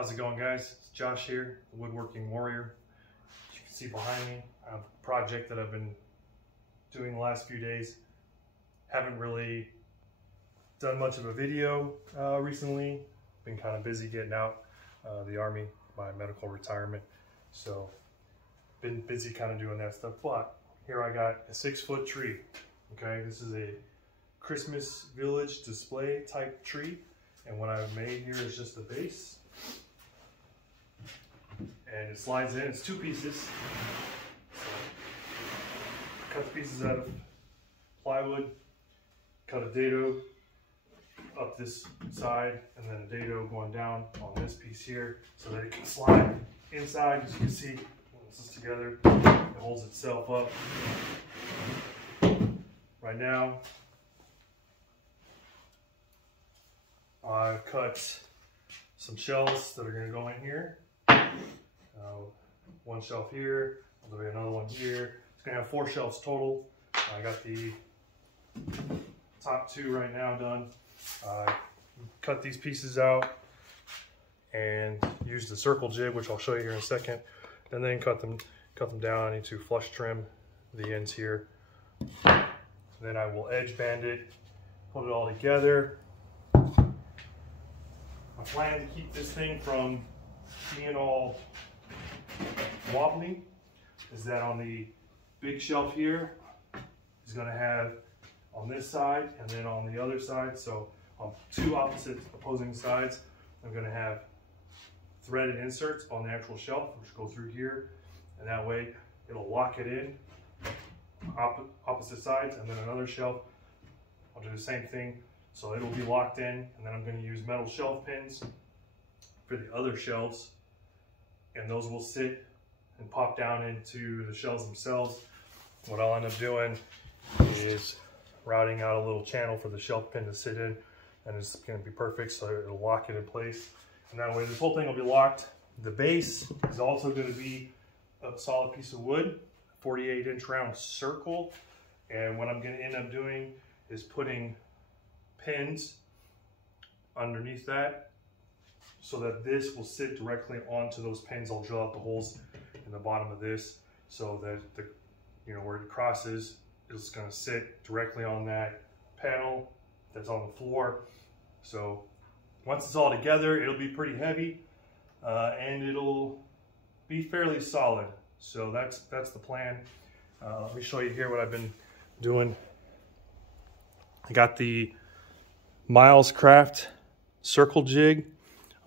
How's it going, guys? It's Josh here, the Woodworking Warrior. As you can see behind me, I have a project that I've been doing the last few days. Haven't really done much of a video recently. Been kind of busy getting out the Army, my medical retirement. So been busy kind of doing that stuff. But here I got a 6-foot tree. Okay, this is a Christmas village display type tree. And what I've made here is just the base. And it slides in, it's 2 pieces. So, cut the pieces out of plywood, cut a dado up this side, and then a dado going down on this piece here so that it can slide inside. As you can see, when this is together, it holds itself up. Right now, I've cut some shelves that are going to go in here. One shelf here, there'll be another one here. It's going to have 4 shelves total. I got the top 2 right now done. Cut these pieces out and use the circle jig, which I'll show you here in a second, and then cut them down. I need to flush trim the ends here. Then I will edge band it, put it all together. I plan to keep this thing from being all wobbly is that on the big shelf here is going to have on this side and then on the other side, so on 2 opposite opposing sides, I'm going to have threaded inserts on the actual shelf which go through here, and that way it'll lock it in opposite sides. And then another shelf, I'll do the same thing, so it'll be locked in, and then I'm going to use metal shelf pins for the other shelves, and those will sit and pop down into the shelves themselves. What I'll end up doing is routing out a little channel for the shelf pin to sit in, and it's going to be perfect, so it'll lock it in place. And that way this whole thing will be locked. The base is also going to be a solid piece of wood, 48-inch round circle, and what I'm going to end up doing is putting pins underneath that so that this will sit directly onto those pins. I'll drill out the holes in the bottom of this so that where it crosses, it's going to sit directly on that panel that's on the floor. So once it's all together, it'll be pretty heavy and it'll be fairly solid. So that's the plan. Let me show you here what I've been doing. I got the Miles Craft circle jig.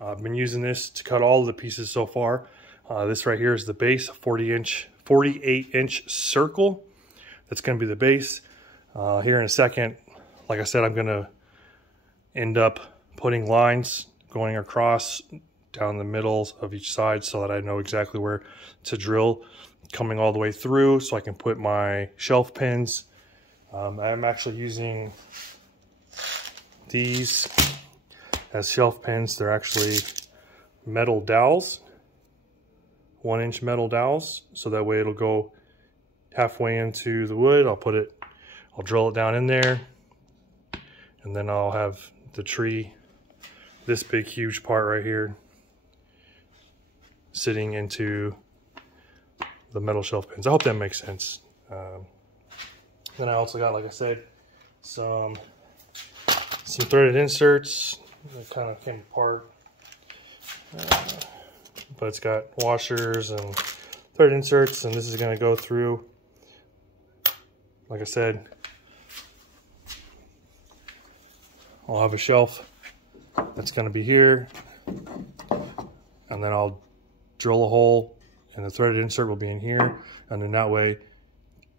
I've been using this to cut all of the pieces so far. This right here is the base, a 48-inch circle. That's going to be the base. Here in a second, like I said, I'm going to end up putting lines going across down the middles of each side so that I know exactly where to drill, coming all the way through so I can put my shelf pins. I'm actually using these as shelf pins. They're actually metal dowels, 1-inch metal dowels, so that way it'll go halfway into the wood. I'll drill it down in there, and then I'll have the tree, this big huge part right here, sitting into the metal shelf pins. I hope that makes sense. Then I also got, like I said, some threaded inserts that kind of came apart, but it's got washers and thread inserts, and this is going to go through. Like I said, I'll have a shelf that's going to be here, and then I'll drill a hole and the threaded insert will be in here, and then that way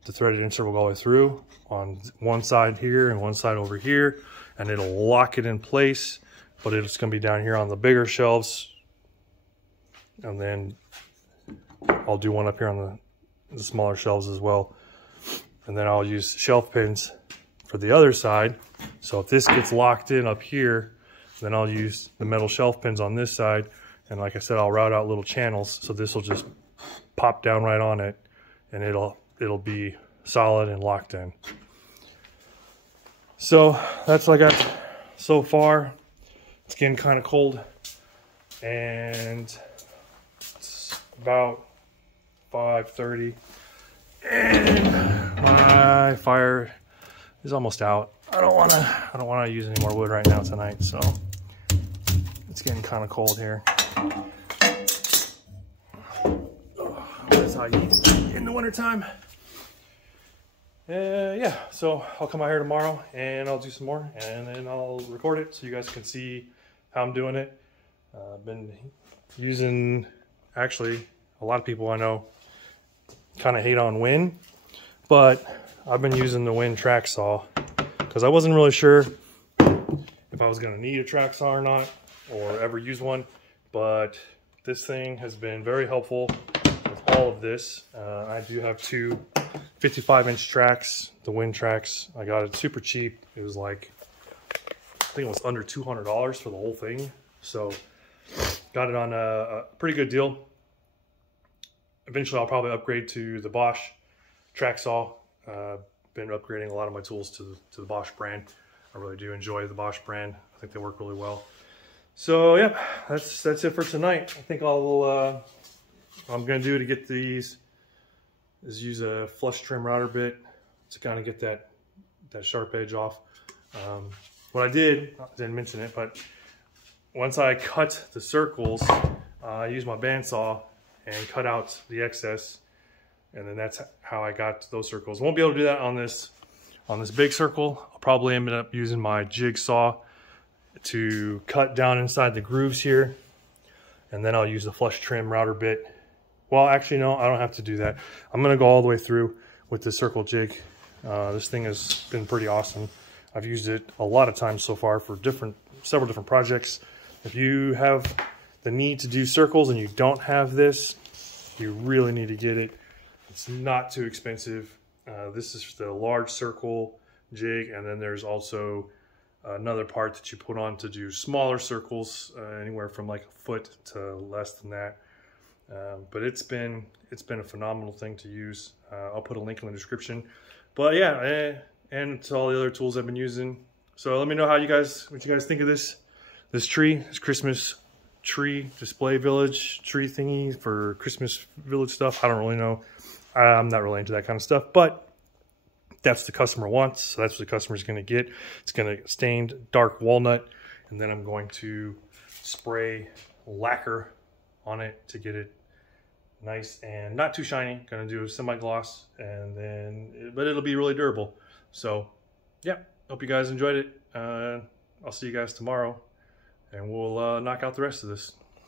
the threaded insert will go all the way through on one side here and one side over here, and it'll lock it in place. But it's going to be down here on the bigger shelves, and then I'll do one up here on the smaller shelves as well. And then I'll use shelf pins for the other side. So if this gets locked in up here, then I'll use the metal shelf pins on this side. And like I said, I'll route out little channels, so this will just pop down right on it, and it'll be solid and locked in. So that's what I got so far. It's getting kind of cold and it's about 5:30, and my fire is almost out. I don't wanna use any more wood right now tonight, so it's getting kind of cold here. That's how you eat in the wintertime. Yeah, so I'll come out here tomorrow and I'll do some more, and then I'll record it so you guys can see how I'm doing it. I've been using, actually, a lot of people I know kind of hate on Win, but I've been using the Win track saw because I wasn't really sure if I was going to need a track saw or not, or ever use one, but this thing has been very helpful with all of this. I do have two 55-inch tracks, the Win tracks. I got it super cheap. It was like, I think it was under $200 for the whole thing. So got it on a pretty good deal. Eventually I'll probably upgrade to the Bosch track saw. Been upgrading a lot of my tools to the Bosch brand. I really do enjoy the Bosch brand. I think they work really well. So yeah, that's it for tonight. I think what I'm gonna do to get these is use a flush trim router bit to kind of get that sharp edge off. What I didn't mention it, but once I cut the circles, I used my bandsaw and cut out the excess, and then that's how I got those circles. Won't be able to do that on this big circle. I'll probably end up using my jigsaw to cut down inside the grooves here, and then I'll use the flush trim router bit. Well, actually, no, I don't have to do that. I'm gonna go all the way through with the circle jig. This thing has been pretty awesome. I've used it a lot of times so far for several different projects. If you have the need to do circles and you don't have this, you really need to get it. It's not too expensive. This is the large circle jig, and then there's also another part that you put on to do smaller circles, anywhere from like a foot to less than that. But it's been a phenomenal thing to use. I'll put a link in the description. But yeah, and to all the other tools I've been using. So let me know what you guys think of this tree, this Christmas tree display village tree thingy for Christmas village stuff. I don't really know. I'm not really into that kind of stuff, but that's what the customer wants, so that's what the customer's going to get. It's going to stained dark walnut, and then I'm going to spray lacquer on it to get it nice and not too shiny. Going to do a semi-gloss, and then but it'll be really durable. So yeah, hope you guys enjoyed it. I'll see you guys tomorrow, and we'll knock out the rest of this.